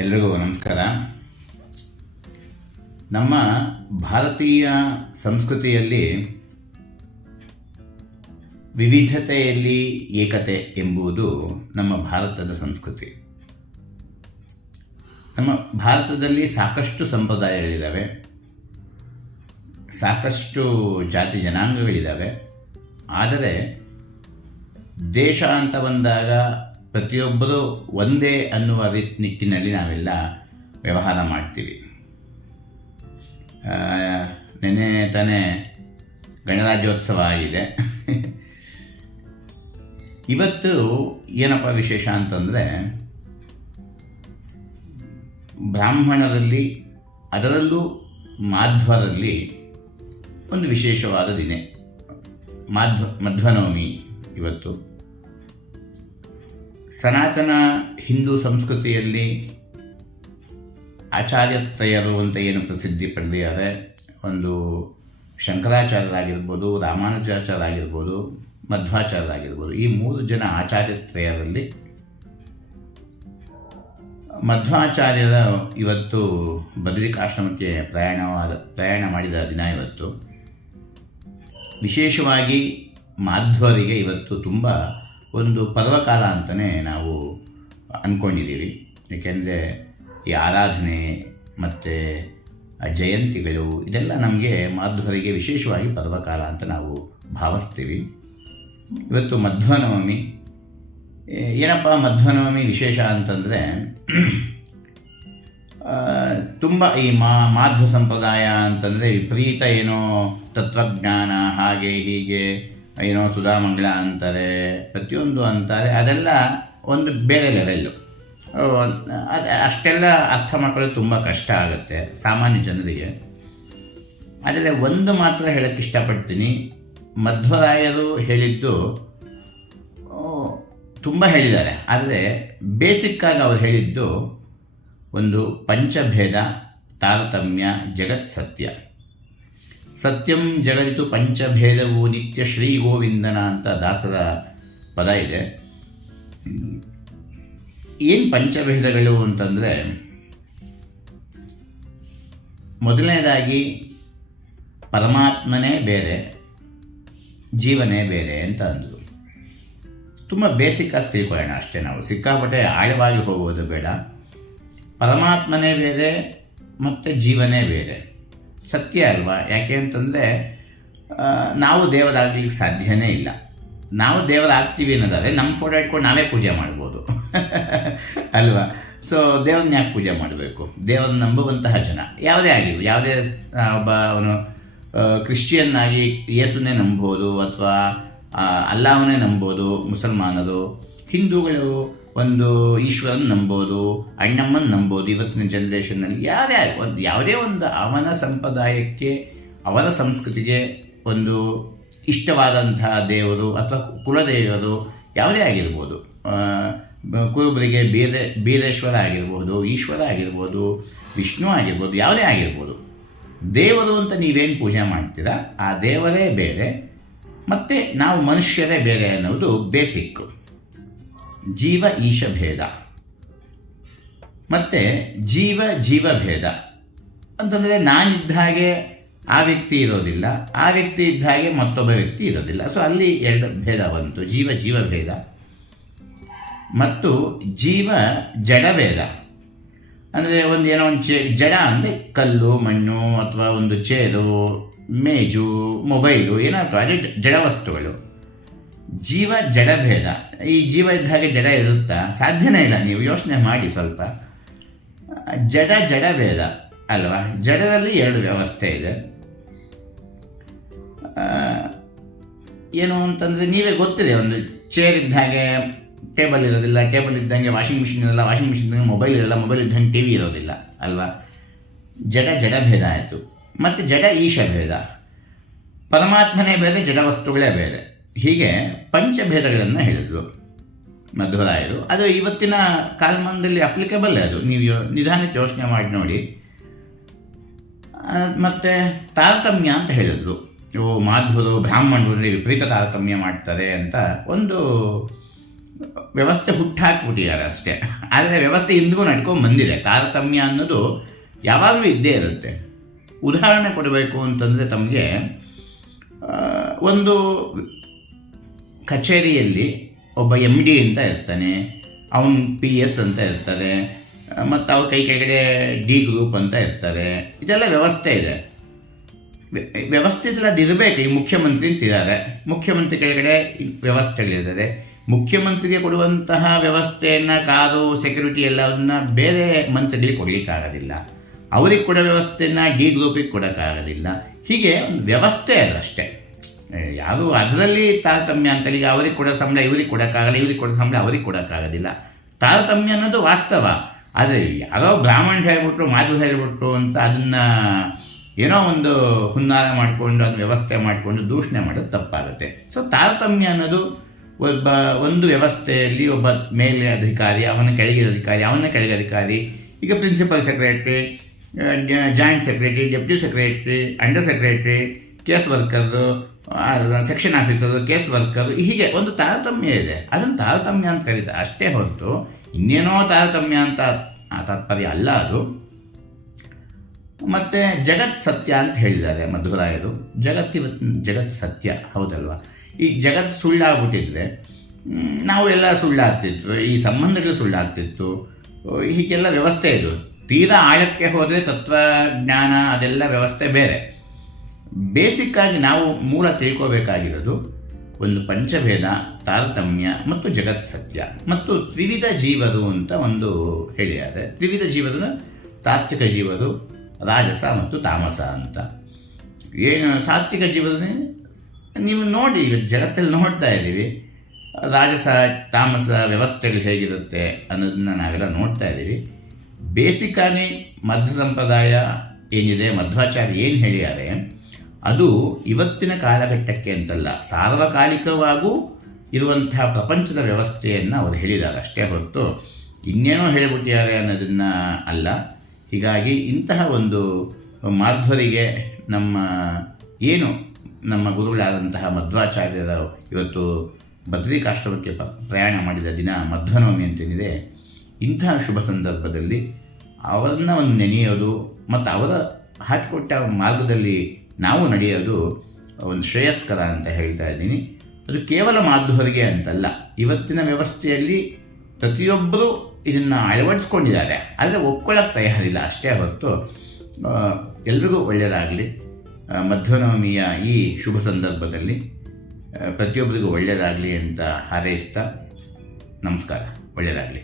ಎಲ್ರಿಗೂ ನಮಸ್ಕಾರ. ನಮ್ಮ ಭಾರತೀಯ ಸಂಸ್ಕೃತಿಯಲ್ಲಿ ವಿವಿಧತೆಯಲ್ಲಿ ಏಕತೆ ಎಂಬುದು ನಮ್ಮ ಭಾರತದ ಸಂಸ್ಕೃತಿ. ನಮ್ಮ ಭಾರತದಲ್ಲಿ ಸಾಕಷ್ಟು ಸಂಪ್ರದಾಯಗಳಿದ್ದಾವೆ, ಸಾಕಷ್ಟು ಜಾತಿ ಜನಾಂಗಗಳಿದ್ದಾವೆ. ಆದರೆ ದೇಶ ಅಂತ ಬಂದಾಗ ಪ್ರತಿಯೊಬ್ಬರೂ ಒಂದೇ ಅನ್ನುವ ನಿಟ್ಟಿನಲ್ಲಿ ನಾವೆಲ್ಲ ವ್ಯವಹಾರ ಮಾಡ್ತೀವಿ. ನೆನ್ನೆ ತಾನೇ ಗಣರಾಜ್ಯೋತ್ಸವ ಆಗಿದೆ. ಇವತ್ತು ಏನಪ್ಪ ವಿಶೇಷ ಅಂತಂದರೆ, ಬ್ರಾಹ್ಮಣರಲ್ಲಿ ಅದರಲ್ಲೂ ಮಾಧ್ವರಲ್ಲಿ ಒಂದು ವಿಶೇಷವಾದ ದಿನ ಮಧ್ವನವಮಿ. ಇವತ್ತು ಸನಾತನ ಹಿಂದೂ ಸಂಸ್ಕೃತಿಯಲ್ಲಿ ಆಚಾರ್ಯತ್ರಯರು ಅಂತ ಏನು ಪ್ರಸಿದ್ಧಿ ಪಡೆದಿದ್ದಾರೆ, ಒಂದು ಶಂಕರಾಚಾರ್ಯರಾಗಿರ್ಬೋದು, ರಾಮಾನುಜಾಚಾರ್ಯರಾಗಿರ್ಬೋದು, ಮಧ್ವಾಚಾರ್ಯರಾಗಿರ್ಬೋದು, ಈ 3 ಜನ ಆಚಾರ್ಯತ್ರಯರಲ್ಲಿ ಮಧ್ವಾಚಾರ್ಯರ ಇವತ್ತು ಬದರಿಕಾಶ್ರಮಕ್ಕೆ ಪ್ರಯಾಣ ಮಾಡಿದ ದಿನ ಇವತ್ತು. ವಿಶೇಷವಾಗಿ ಮಾಧ್ವರಿಗೆ ಇವತ್ತು ತುಂಬ ಒಂದು ಪರ್ವಕಾಲ ಅಂತಲೇ ನಾವು ಅಂದ್ಕೊಂಡಿದ್ದೀವಿ. ಏಕೆಂದರೆ ಈ ಆರಾಧನೆ ಮತ್ತು ಜಯಂತಿಗಳು ಇದೆಲ್ಲ ನಮಗೆ ಮಾಧ್ವರಿಗೆ ವಿಶೇಷವಾಗಿ ಪರ್ವಕಾಲ ಅಂತ ನಾವು ಭಾವಿಸ್ತೀವಿ. ಇವತ್ತು ಮಧ್ವನವಮಿ. ಏನಪ್ಪ ಮಧ್ವನವಮಿ ವಿಶೇಷ ಅಂತಂದರೆ, ತುಂಬ ಈ ಮಾಧ್ವ ಸಂಪ್ರದಾಯ ಅಂತಂದರೆ ವಿಪರೀತ ಏನೋ ತತ್ವಜ್ಞಾನ ಹಾಗೆ ಹೀಗೆ ಏನೋ ಸುಧಾಮಂಗಳ ಅಂತಾರೆ, ಪ್ರತಿಯೊಂದು ಅಂತಾರೆ. ಅದೆಲ್ಲ ಒಂದು ಬೇರೆ ಲೆವೆಲ್ಲು. ಅಷ್ಟೆಲ್ಲ ಅರ್ಥ ಮಾಡ್ಕೊಳ್ಳೋದು ತುಂಬ ಕಷ್ಟ ಆಗುತ್ತೆ ಸಾಮಾನ್ಯ ಜನರಿಗೆ. ಆದರೆ ಒಂದು ಮಾತ್ರ ಹೇಳೋಕ್ಕೆ ಇಷ್ಟಪಡ್ತೀನಿ. ಮಧ್ವರಾಯರು ಹೇಳಿದ್ದು ತುಂಬ ಹೇಳಿದ್ದಾರೆ, ಆದರೆ ಬೇಸಿಕ್ಕಾಗಿ ಅವ್ರು ಹೇಳಿದ್ದು ಒಂದು ಪಂಚಭೇದ, ತಾರತಮ್ಯ, ಜಗತ್ ಸತ್ಯ. ಸತ್ಯಂ ಜಗದಿತು ಪಂಚಭೇದವು ನಿತ್ಯ ಶ್ರೀ ಗೋವಿಂದನ ಅಂತ ದಾಸರ ಪದ ಇದೆ. ಏನು ಪಂಚಭೇದಗಳು ಅಂತಂದರೆ, ಮೊದಲನೇದಾಗಿ ಪರಮಾತ್ಮನೇ ಬೇರೆ, ಜೀವನೇ ಬೇರೆ ಅಂತ ಅಂದರು. ತುಂಬ ಬೇಸಿಕ್ಕಾಗಿ ತಿಳ್ಕೊಳ್ಳೋಣ ಅಷ್ಟೇ, ನಾವು ಸಿಕ್ಕಾಪಟ್ಟೆ ಆಳವಾಗಿ ಹೋಗುವುದು ಬೇಡ. ಪರಮಾತ್ಮನೇ ಬೇರೆ ಮತ್ತು ಜೀವನೇ ಬೇರೆ, ಸತ್ಯ ಅಲ್ವಾ? ಯಾಕೆ ಅಂತಂದರೆ ನಾವು ದೇವರಾಗಲಿಕ್ಕೆ ಸಾಧ್ಯನೇ ಇಲ್ಲ. ನಾವು ದೇವರಾಗ್ತೀವಿ ಅನ್ನೋದಾದರೆ ನಮ್ಮ ಫೋಟೋ ಇಟ್ಕೊಂಡು ನಾವೇ ಪೂಜೆ ಮಾಡ್ಬೋದು ಅಲ್ವಾ? ಸೊ ದೇವ್ರನ್ನ ಯಾಕೆ ಪೂಜೆ ಮಾಡಬೇಕು? ದೇವ್ರನ್ನ ನಂಬುವಂತಹ ಜನ ಯಾವುದೇ ಆಗಿರು, ಯಾವುದೇ ಒಬ್ಬ ಅವನು ಕ್ರಿಶ್ಚಿಯನ್ ಆಗಿ ಯೇಸುನೇ ನಂಬೋದು, ಅಥವಾ ಅಲ್ಲಾಹನೇ ನಂಬೋದು, ಮುಸಲ್ಮಾನರು, ಹಿಂದೂಗಳು ಒಂದು ಈಶ್ವರನ ನಂಬೋದು, ಅಣ್ಣಮ್ಮನ ನಂಬೋದು. ಇವತ್ತಿನ ಜನ್ರೇಷನ್ನಲ್ಲಿ ಯಾವುದೇ ಒಂದು ಅವನ ಸಂಪ್ರದಾಯಕ್ಕೆ, ಅವರ ಸಂಸ್ಕೃತಿಗೆ ಒಂದು ಇಷ್ಟವಾದಂತಹ ದೇವರು ಅಥವಾ ಕುಲದೇವರು ಯಾವುದೇ ಆಗಿರ್ಬೋದು. ಕುರುಬರಿಗೆ ಬೀರೇಶ್ವರ ಆಗಿರ್ಬೋದು, ಈಶ್ವರ ಆಗಿರ್ಬೋದು, ವಿಷ್ಣು ಆಗಿರ್ಬೋದು, ಯಾವುದೇ ಆಗಿರ್ಬೋದು. ದೇವರು ಅಂತ ನೀವೇನು ಪೂಜೆ ಮಾಡ್ತೀರಾ ಆ ದೇವರೇ ಬೇರೆ ಮತ್ತು ನಾವು ಮನುಷ್ಯರೇ ಬೇರೆ ಅನ್ನೋದು ಬೇಸಿಕ್ಕು. ಜೀವ ಈಶ ಭೇದ ಮತ್ತು ಜೀವ ಭೇದ ಅಂತಂದರೆ, ನಾನಿದ್ದ ಹಾಗೆ ಆ ವ್ಯಕ್ತಿ ಇರೋದಿಲ್ಲ, ಆ ವ್ಯಕ್ತಿ ಇದ್ದ ಹಾಗೆ ಮತ್ತೊಬ್ಬ ವ್ಯಕ್ತಿ ಇರೋದಿಲ್ಲ. ಸೊ ಅಲ್ಲಿ 2 ಭೇದ ಬಂತು, ಜೀವ ಭೇದ ಮತ್ತು ಜಡ ಭೇದ. ಅಂದರೆ ಏನೋ ಒಂದು ಜಡ ಅಂದರೆ ಕಲ್ಲು, ಮಣ್ಣು, ಅಥವಾ ಒಂದು ಚೇರು, ಮೇಜು, ಮೊಬೈಲು, ಏನಾದರೂ ಅದೇ ಜಡ ವಸ್ತುಗಳು. ಜಡ ಭೇದ. ಈ ಜೀವ ಇದ್ದ ಹಾಗೆ ಜಡ ಇರುತ್ತಾ? ಸಾಧ್ಯನೇ ಇಲ್ಲ. ನೀವು ಯೋಚನೆ ಮಾಡಿ ಸ್ವಲ್ಪ. ಜಡ ಭೇದ ಅಲ್ವಾ? ಜಡದಲ್ಲಿ 2 ವ್ಯವಸ್ಥೆ ಇದೆ. ಏನು ಅಂತಂದರೆ, ನೀವೇ ಗೊತ್ತಿದೆ, ಒಂದು ಚೇರ್ ಇದ್ದ ಹಾಗೆ ಟೇಬಲ್ ಇರೋದಿಲ್ಲ, ಟೇಬಲ್ ಇದ್ದಂಗೆ ವಾಷಿಂಗ್ ಮಿಷಿನ್ ಇರೋಲ್ಲ, ವಾಷಿಂಗ್ ಮಿಷಿನ್ ಇದ್ದಂಗೆ ಮೊಬೈಲ್ ಇರೋಲ್ಲ, ಮೊಬೈಲ್ ಇದ್ದಂಗೆ ಟಿ ವಿ ಇರೋದಿಲ್ಲ ಅಲ್ವಾ? ಜಡ ಭೇದ ಆಯಿತು. ಮತ್ತು ಜಡ ಈಶ ಭೇದ. ಪರಮಾತ್ಮನೇ ಬೇರೆ, ಜಡ ವಸ್ತುಗಳೇ ಬೇರೆ. ಹೀಗೆ ಪಂಚಭೇದಗಳನ್ನು ಹೇಳಿದರು ಮಧ್ವರಾಯರು. ಅದು ಇವತ್ತಿನ ಕಾಲಮಾನದಲ್ಲಿ ಅಪ್ಲಿಕೇಬಲ್. ಅದು ನೀವು ನಿಧಾನಕ್ಕೆ ಯೋಚನೆ ಮಾಡಿ ನೋಡಿ. ಮತ್ತು ತಾರತಮ್ಯ ಅಂತ ಹೇಳಿದ್ರು. ಮಾಧ್ವರು ಬ್ರಾಹ್ಮಣರು ವಿಪರೀತ ತಾರತಮ್ಯ ಮಾಡ್ತಾರೆ ಅಂತ ಒಂದು ವ್ಯವಸ್ಥೆ ಹುಟ್ಟಾಕ್ಬಿಟ್ಟಿದ್ದಾರೆ ಅಷ್ಟೇ. ಆದರೆ ವ್ಯವಸ್ಥೆ ಇಂದಿಗೂ ನಡ್ಕೊಂಡು ಬಂದಿದೆ. ತಾರತಮ್ಯ ಅನ್ನೋದು ಯಾವಾಗಲೂ ಇದ್ದೇ ಇರುತ್ತೆ. ಉದಾಹರಣೆ ಕೊಡಬೇಕು ಅಂತಂದರೆ ತಮಗೆ ಒಂದು ಕಚೇರಿಯಲ್ಲಿ ಒಬ್ಬ MD ಅಂತ ಇರ್ತಾನೆ, ಅವನು PS ಅಂತ ಇರ್ತಾರೆ, ಮತ್ತು ಅವ್ರ ಕೆಳಗಡೆ D ಗ್ರೂಪ್ ಅಂತ ಇರ್ತಾರೆ. ಇದೆಲ್ಲ ವ್ಯವಸ್ಥೆ ಇದೆ. ವ್ಯವಸ್ಥೆ ಅದು ಇರಬೇಕು. ಈ ಮುಖ್ಯಮಂತ್ರಿ ಅಂತಿದ್ದಾರೆ, ಮುಖ್ಯಮಂತ್ರಿ ಕೆಳಗಡೆ ವ್ಯವಸ್ಥೆಗಳಿದ್ದಾರೆ. ಮುಖ್ಯಮಂತ್ರಿಗೆ ಕೊಡುವಂತಹ ವ್ಯವಸ್ಥೆಯನ್ನು, ಕಾರು, ಸೆಕ್ಯೂರಿಟಿ ಎಲ್ಲವನ್ನ ಬೇರೆ ಮಂತ್ರಿಗಳಿಗೆ ಕೊಡಲಿಕ್ಕಾಗೋದಿಲ್ಲ. ಅವ್ರಿಗೆ ಕೊಡೋ ವ್ಯವಸ್ಥೆಯನ್ನು D ಗ್ರೂಪಿಗೆ ಕೊಡೋಕ್ಕಾಗೋದಿಲ್ಲ. ಹೀಗೆ ಒಂದು ವ್ಯವಸ್ಥೆ ಅದಷ್ಟೇ. ಯಾರು ಅದರಲ್ಲಿ ತಾರತಮ್ಯ ಅಂತೇಳಿ ಅವ್ರಿಗೆ ಕೊಡೋ ಸಂಬಳ ಇವ್ರಿಗೆ ಕೊಡೋಕ್ಕಾಗಲ್ಲ, ಇವ್ರಿಗೆ ಕೊಡೋ ಸಂಬಳ ಅವ್ರಿಗೆ ಕೊಡೋಕ್ಕಾಗೋದಿಲ್ಲ. ತಾರತಮ್ಯ ಅನ್ನೋದು ವಾಸ್ತವ. ಆದರೆ ಯಾರೋ ಬ್ರಾಹ್ಮಣ ಹೇಳ್ಬಿಟ್ರು, ಮಾಧು ಹೇಳ್ಬಿಟ್ರು ಅಂತ ಅದನ್ನು ಏನೋ ಒಂದು ಹುನ್ನಾರ ಮಾಡಿಕೊಂಡು ಅದು ವ್ಯವಸ್ಥೆ ಮಾಡಿಕೊಂಡು ದೂಷಣೆ ಮಾಡೋದು ತಪ್ಪಾಗುತ್ತೆ. ಸೊ ತಾರತಮ್ಯ ಅನ್ನೋದು ಒಂದು ವ್ಯವಸ್ಥೆಯಲ್ಲಿ ಒಬ್ಬ ಮೇಲೆ ಅಧಿಕಾರಿ, ಅವನ ಕೆಳಗಿನ ಅಧಿಕಾರಿ, ಅವನ ಕೆಳಗೆ ಅಧಿಕಾರಿ, ಈಗ principal secretary, joint secretary, deputy secretary, under secretary, case worker, section officer, case worker, ಹೀಗೆ ಒಂದು ತಾರತಮ್ಯ ಇದೆ. ಅದನ್ನು ತಾರತಮ್ಯ ಅಂತ ಕರೀತಾರೆ ಅಷ್ಟೇ ಹೊರತು ಇನ್ನೇನೋ ತಾರತಮ್ಯ ಅಂತ ತಾತ್ಪರ್ಯ ಅಲ್ಲ ಅದು. ಮತ್ತು ಜಗತ್ ಸತ್ಯ ಅಂತ ಹೇಳಿದ್ದಾರೆ ಮಧ್ವರಾಯರು. ಜಗತ್ತು ಸತ್ಯ ಹೌದಲ್ವ? ಈ ಜಗತ್ತು ಸುಳ್ಳಾಗ್ಬಿಟ್ಟಿದ್ರೆ ನಾವು ಎಲ್ಲ ಸುಳ್ಳಾಗ್ತಿತ್ತು, ಈ ಸಂಬಂಧಗಳು ಸುಳ್ಳಾಗ್ತಿತ್ತು, ಹೀಗೆಲ್ಲ ವ್ಯವಸ್ಥೆ ಇದು. ತೀರಾ ಆಳಕ್ಕೆ ಹೋದರೆ ತತ್ವಜ್ಞಾನ ಅದೆಲ್ಲ ವ್ಯವಸ್ಥೆ ಬೇರೆ. ಬೇಸಿಕ್ಕಾಗಿ ನಾವು ಮೂಲ ತಿಳ್ಕೋಬೇಕಾಗಿರೋದು ಒಂದು ಪಂಚಭೇದ, ತಾರತಮ್ಯ ಮತ್ತು ಜಗತ್ ಸತ್ಯ ಮತ್ತು ತ್ರಿವಿಧ ಜೀವರು ಅಂತ ಒಂದು ಹೇಳಿದ್ದಾರೆ. ತ್ರಿವಿಧ ಜೀವರು ಸಾತ್ವಿಕ ಜೀವರು, ರಾಜಸ ಮತ್ತು ತಾಮಸ ಅಂತ. ಏನು ಸಾತ್ವಿಕ ಜೀವನ ನೀವು ನೋಡಿ, ಈಗ ಜಗತ್ತಲ್ಲಿ ನೋಡ್ತಾ ಇದ್ದೀವಿ, ರಾಜಸ ತಾಮಸ ವ್ಯವಸ್ಥೆಗಳು ಹೇಗಿರುತ್ತೆ ಅನ್ನೋದನ್ನ ನಾವೆಲ್ಲ ನೋಡ್ತಾ ಇದ್ದೀವಿ. ಬೇಸಿಕ್ಕಾಗಿ ಮಧ್ವ ಸಂಪ್ರದಾಯ ಏನಿದೆ, ಮಧ್ವಾಚಾರ್ಯ ಏನು ಹೇಳಿದ್ದಾರೆ, ಅದು ಇವತ್ತಿನ ಕಾಲಘಟ್ಟಕ್ಕೆ ಅಂತಲ್ಲ, ಸಾರ್ವಕಾಲಿಕವಾಗೂ ಇರುವಂತಹ ಪ್ರಪಂಚದ ವ್ಯವಸ್ಥೆಯನ್ನು ಅವರು ಹೇಳಿದ್ದಾರೆ ಅಷ್ಟೇ ಹೊರತು ಇನ್ನೇನೋ ಹೇಳಿಬಿಟ್ಟಿದ್ದಾರೆ ಅನ್ನೋದನ್ನು ಅಲ್ಲ. ಹೀಗಾಗಿ ಇಂತಹ ಒಂದು ಮಾಧ್ವರಿಗೆ ನಮ್ಮ ಗುರುಗಳಾದಂತಹ ಮಧ್ವಾಚಾರ್ಯರ ಇವತ್ತು ಬದ್ರಿಕಾಶ್ರಮಕ್ಕೆ ಪ್ರಯಾಣ ಮಾಡಿದ ದಿನ ಮಧ್ವನವಮಿ ಅಂತೇನಿದೆ. ಇಂತಹ ಶುಭ ಸಂದರ್ಭದಲ್ಲಿ ಅವರನ್ನು ಒಂದು ನೆನೆಯೋದು ಮತ್ತು ಅವರ ಹಾಕಿಕೊಟ್ಟ ಮಾರ್ಗದಲ್ಲಿ ನಾವು ನಡೆಯೋದು ಒಂದು ಶ್ರೇಯಸ್ಕರ ಅಂತ ಹೇಳ್ತಾ ಇದ್ದೀನಿ. ಅದು ಕೇವಲ ಮಾಧ್ವರಿಗೆ ಅಂತಲ್ಲ, ಇವತ್ತಿನ ವ್ಯವಸ್ಥೆಯಲ್ಲಿ ಪ್ರತಿಯೊಬ್ಬರೂ ಇದನ್ನು ಅಳವಡಿಸ್ಕೊಂಡಿದ್ದಾರೆ, ಆದರೆ ಒಪ್ಕೊಳ್ಳೋಕ್ಕೆ ತಯಾರಿಲ್ಲ ಅಷ್ಟೇ ಹೊರತು. ಎಲ್ರಿಗೂ ಒಳ್ಳೆಯದಾಗಲಿ. ಮಧ್ವನವಮಿಯ ಈ ಶುಭ ಸಂದರ್ಭದಲ್ಲಿ ಪ್ರತಿಯೊಬ್ಬರಿಗೂ ಒಳ್ಳೆಯದಾಗಲಿ ಅಂತ ಹಾರೈಸ್ತಾ ನಮಸ್ಕಾರ. ಒಳ್ಳೆಯದಾಗಲಿ.